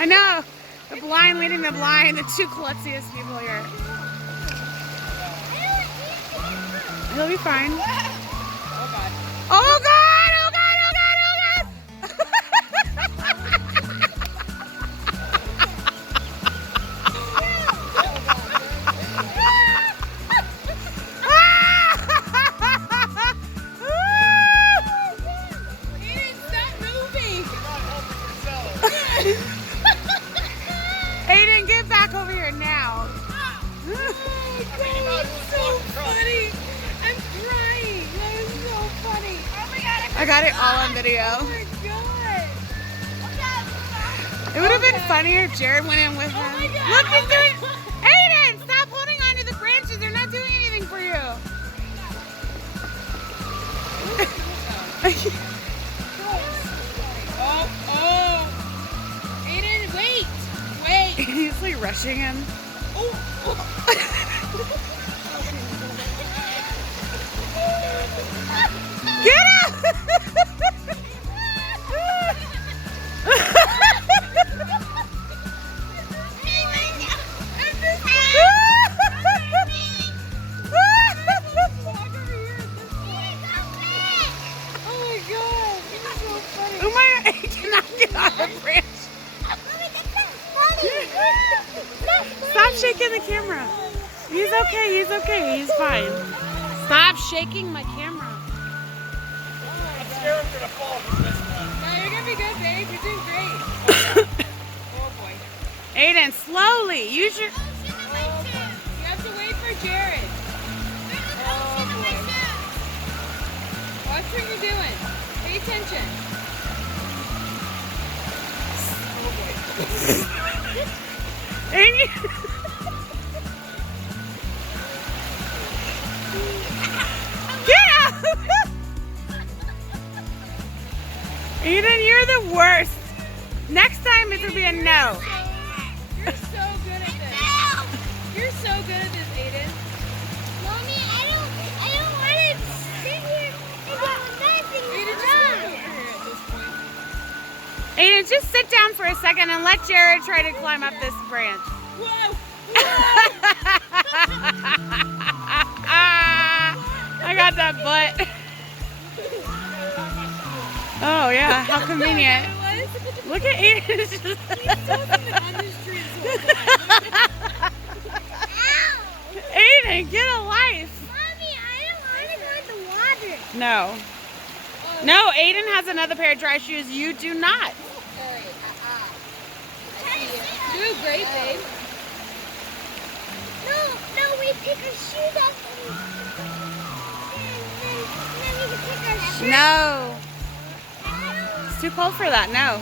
I know. The blind leading the blind, the two klutziest people here. He'll be fine. Oh God. Oh God! Oh God! Oh God! Oh God! Aiden, stop moving. Aiden, get back over here now. Oh God, it's so funny. I'm crying. That is so funny. Oh my God. I got it all on video. Oh my God. It would have been funnier if Jared went in with him. Oh my God. Look, he's doing. Aiden, stop holding on to the branches. They're not doing anything for you. Oh. Aiden, wait. Wait. He's like rushing him. Get up! Oh my God, he cannot get on the branch. Stop shaking the camera. He's okay, he's okay, he's fine. Stop shaking my camera. I'm scared I'm gonna fall from this one. No, you're gonna be good, babe. You're doing great. Oh boy. Aiden, slowly. Use your. You have to wait for Jared. Watch what you're doing. Pay attention. Aiden. Get up! Aiden, you're the worst. Next time it will be a no. You're so good at this. You're so good at this, Aiden. Mommy, I don't want to sit here and do nothing Aiden, just wrong. walk over here at this point. Aiden, just sit down for a second and let Jared try to climb up this branch. Whoa! I got that butt. Oh yeah, how convenient. Look at Aiden. It's just- On this tree this whole time. Aiden, get a life. Mommy, I don't want to go in the water. No. No, Aiden has another pair of dry shoes. You do not. You're doing great, babe. No, we take our shoes off and then we can take our shoes No. off. It's too cold for that. No.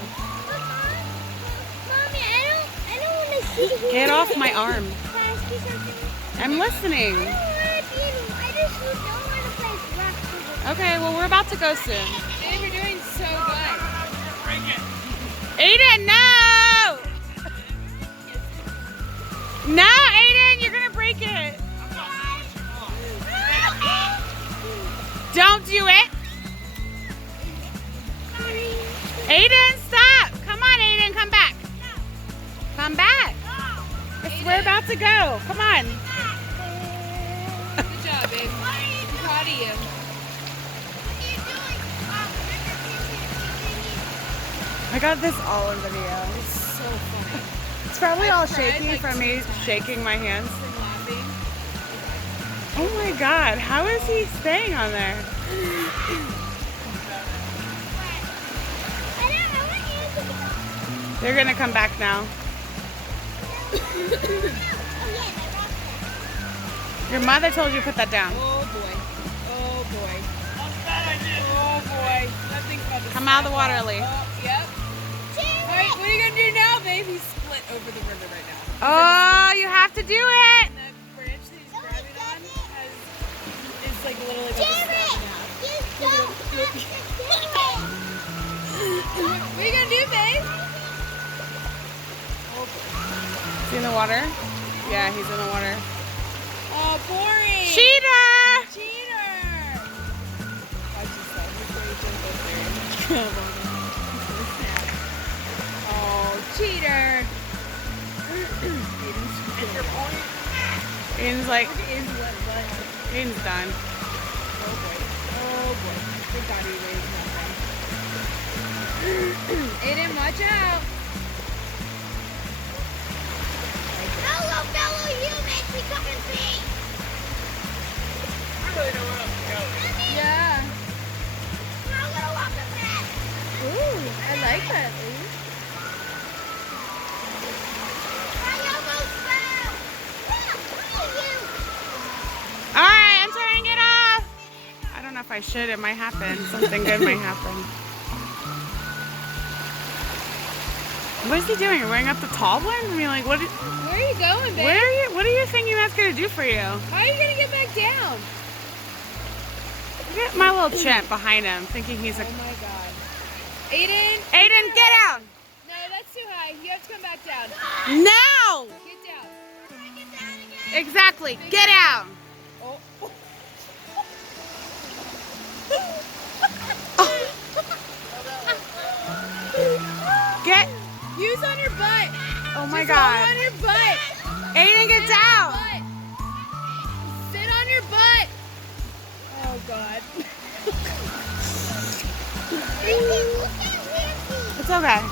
Mommy, I don't want to sit here. Get off my arm. Can I ask you something? I'm listening. I just don't want to play rocks with it. Okay, well, we're about to go soon. Babe, you're doing so good. Aiden, no! No, Aiden, you're gonna break it. Don't do it. Aiden, stop. Come on, Aiden, come back. Come back. We're about to go. Come on. Good job, babe. I'm proud of you. I got this all in video. It's so funny. It's probably all I've cried, shaky like, from me shaking my hands. And laughing. Oh my God, how is he staying on there? They're gonna come back now. Your mother told you to put that down. Oh boy. Oh boy. Oh boy. Nothing's about to Come out of the water, stop. Lee. Oh, yep. Alright, what are you gonna do now, babe? He's split over the river right now. Oh, you have to do it. And that branch that he's grabbing on is like literally about to snap in half. What are you gonna do, babe? Is he in the water? Yeah, he's in the water. Oh, boring. Cheater! Cheater. Watch yourself. He's going to jump over there. Oh, cheater. like, Look at Aiden's wet butt. Aiden's done. Oh boy. Oh boy. Good God, he weighs nothing. Aiden, watch out. Hello, fellow humans. We come in peace. I really know where else to go. Yeah. We're a little off the path. Ooh, I like that. Ooh. I almost fell. Look at you. Alright, I'm turning it off. I don't know if I should. It might happen. Something good might happen. What is he doing? Wearing up the tall one? I mean, like, what? Where are you going, babe? Where are you? What are you thinking that's gonna do for you? How are you gonna get back down? Look at my little chimp behind him, thinking he's a. Oh my God. Aiden. Aiden, get out! No, that's too high. You have to come back down. No! Get down. Exactly. Get out. Oh. Get. Use on your butt. Oh my Just God. hold on your butt. Aiden, get Sit on down. your butt. Sit on your butt. Oh God. It's okay.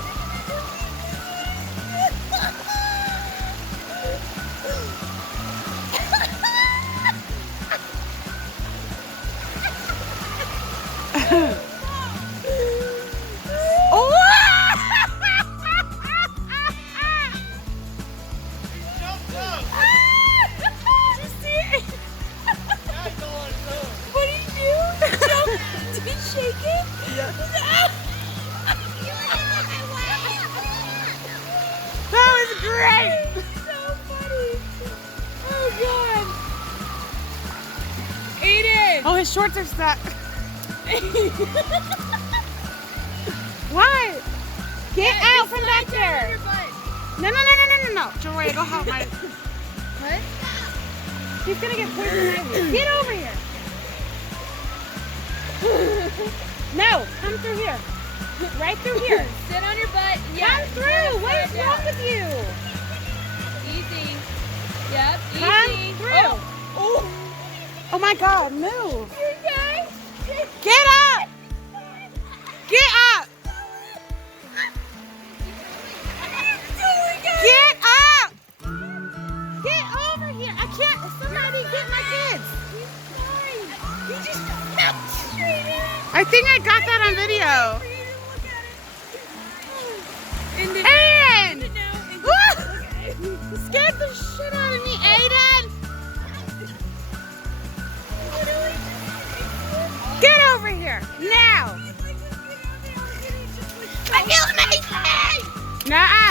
That was great! So funny. Oh God. Aiden. Oh, his shorts are stuck. What? Get out from back there. No, no, no, no, no, no, no. Joy, go help my... What? He's gonna get poison ivy. Get over here. No, come through here. Right through here. Sit on your butt. Yeah. Come through. What is wrong with you? Easy. Yep. Easy. Come through. Oh. Oh my God, move. You okay? Get up. Get up. Get up. Get over here. I can't. Somebody get my kids. He just fell straight in. I think I got that on video. Aiden! Scared the shit out of me, Aiden! Get over here, now! I feel amazing! Nuh-uh.